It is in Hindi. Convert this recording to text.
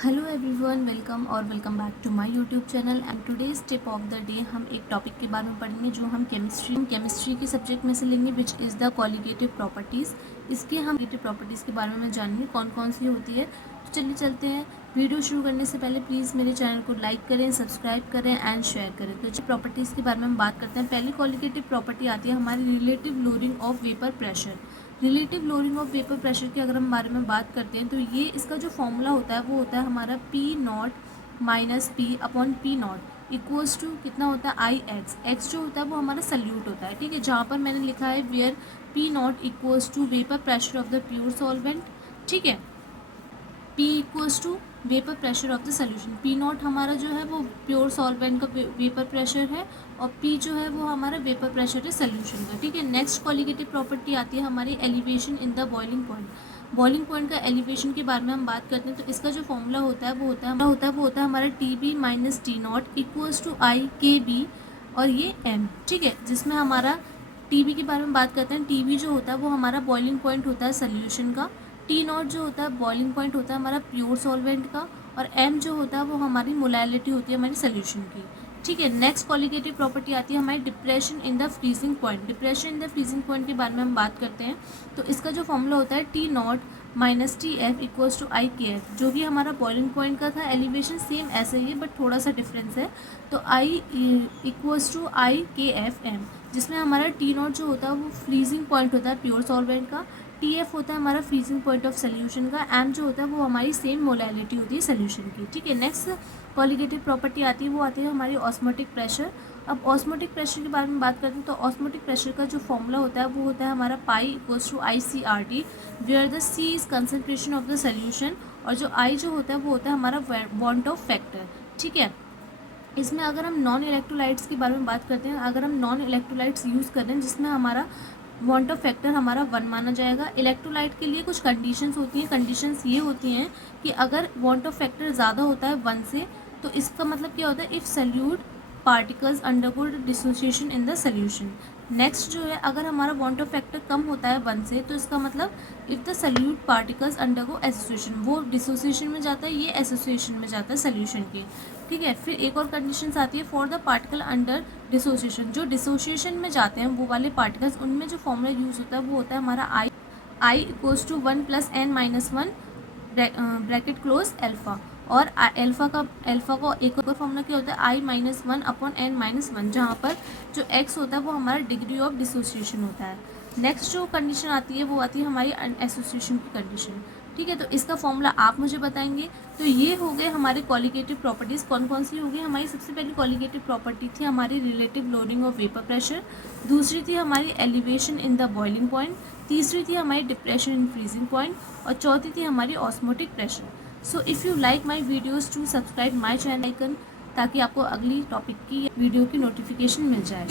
हेलो एवरीवन, वेलकम और welcome back to my YouTube channel. And today's tip of the day हम एक टॉपिक के बारे में पढ़ेंगे जो हम केमिस्ट्री के सब्जेक्ट में से लेंगे, which is the colligative properties. इसके हम कॉलिगेटिव प्रॉपर्टीज़ के बारे में जानेंगे कौन कौन सी होती है। तो चलिए चलते हैं। वीडियो शुरू करने से पहले प्लीज़ मेरे चैनल को लाइक करें, सब्सक्राइब करें एंड शेयर करें। तो प्रॉपर्टीज़ के बारे में हम बात करते हैं। पहली कॉलिगेटिव प्रॉपर्टी आती है हमारी relative lowering of vapour pressure. Relative lowering of vapour pressure के अगर हम बारे में बात करते हैं तो ये इसका जो फॉर्मूला होता है वो होता है हमारा P naught minus P upon P naught equals to कितना होता है आई एक्स। एक्स जो होता है वो हमारा सल्यूट होता है, ठीक है। जहाँ पर मैंने लिखा है where P naught equals to vapour pressure of the pure solvent, ठीक है। P equals to vapour pressure of the solution. P naught हमारा जो है वो प्योर सॉल्वेंट का वेपर प्रेशर है और P जो है वो हमारा वेपर प्रेशर है सोल्यूशन का, ठीक है। नेक्स्ट कॉलिगेटिव प्रॉपर्टी आती है हमारी elevation in the boiling point. Boiling point का एलिवेशन के बारे में हम बात करते हैं तो इसका जो फॉर्मूला होता है वो होता है हमारा T B minus T naught equals to I K B और ये एम, ठीक है। जिसमें हमारा टी बी के बारे में बात करते हैं। टी बी जो होता है वो हमारा बॉइलिंग पॉइंट होता है सोल्यूशन का। टी नॉट जो होता है बॉइलिंग पॉइंट होता है हमारा प्योर सॉल्वेंट का और एम जो होता है वो हमारी मोलैलिटी होती है हमारी सोल्यूशन की, ठीक है। नेक्स्ट कॉलिगेटिव प्रॉपर्टी आती है हमारी depression in the freezing point. Depression in the freezing point के बारे में हम बात करते हैं तो इसका जो फॉर्मूला होता है T naught minus T F equals to I K F. जो भी हमारा बॉइलिंग पॉइंट का था एलिवेशन सेम ऐसे ही है बट थोड़ा सा डिफरेंस है। तो आई equals to I K F M, जिसमें हमारा टी नॉट जो होता है वो फ्रीजिंग पॉइंट होता है प्योर सॉल्वेंट का। टी एफ होता है हमारा फ्रीजिंग पॉइंट ऑफ सोल्यूशन का। एम जो होता है वो हमारी सेम मोलैलिटी होती है सोल्यूशन की, ठीक है। नेक्स्ट कॉलिगेटिव प्रॉपर्टी आती है वो आती है हमारी ऑस्मोटिक प्रेशर। अब ऑस्मोटिक प्रेशर के बारे में बात करते हैं तो ऑस्मोटिक प्रेशर का जो फॉर्मूला होता है वो होता है हमारा pi equals to I C R T, where the C is concentration of the solution और जो आई जो होता है वो होता है हमारा वॉन्ट ऑफ फैक्टर, ठीक है। इसमें अगर हम नॉन इलेक्ट्रोलाइट्स के बारे में बात करते हैं, अगर हम नॉन इलेक्ट्रोलाइट्स यूज़ कर रहे हैं जिसमें हमारा वॉन्ट ऑफ फैक्टर हमारा 1 माना जाएगा। इलेक्ट्रोलाइट के लिए कुछ कंडीशंस होती हैं। कंडीशंस ये होती हैं कि अगर वॉन्ट ऑफ फैक्टर ज़्यादा होता है 1 से तो इसका मतलब क्या होता है if salute particles undergo dissociation in the solution. Next जो है अगर हमारा वॉन्ट ऑफ फैक्टर कम होता है 1 से तो इसका मतलब if the solute particles undergo association, वो डिसोसिएशन में जाता है, ये एसोसिएशन में जाता है सोल्यूशन के, ठीक है। फिर एक और कंडीशंस आती है for the particle under dissociation. जो डिसोसिएशन में जाते हैं वो वाले पार्टिकल्स, उनमें जो फॉर्मूला यूज़ होता है वो होता है हमारा I equals to 1 plus N minus 1 bracket close alpha. और एल्फा को एक और फॉर्मूला क्या होता है I minus 1 upon N minus 1, जहाँ पर जो एक्स होता है वो हमारा डिग्री ऑफ डिसोसिएशन होता है। नेक्स्ट जो कंडीशन आती है वो आती है हमारी एसोसिएशन की कंडीशन, ठीक है। तो इसका फॉर्मूला आप मुझे बताएंगे। तो ये हो गए हमारे कॉलिगेटिव प्रॉपर्टीज़। कौन कौन सी हो गई हमारी? सबसे पहली कॉलिगेटिव प्रॉपर्टी थी हमारी relative loading of vapour pressure, दूसरी थी हमारी elevation in the boiling point, तीसरी थी हमारी डिप्रेशन इन फ्रीजिंग पॉइंट और चौथी थी हमारी osmotic pressure. So if you like my videos to subscribe my channel icon, ताकि आपको अगली टॉपिक की वीडियो की नोटिफिकेशन मिल जाए।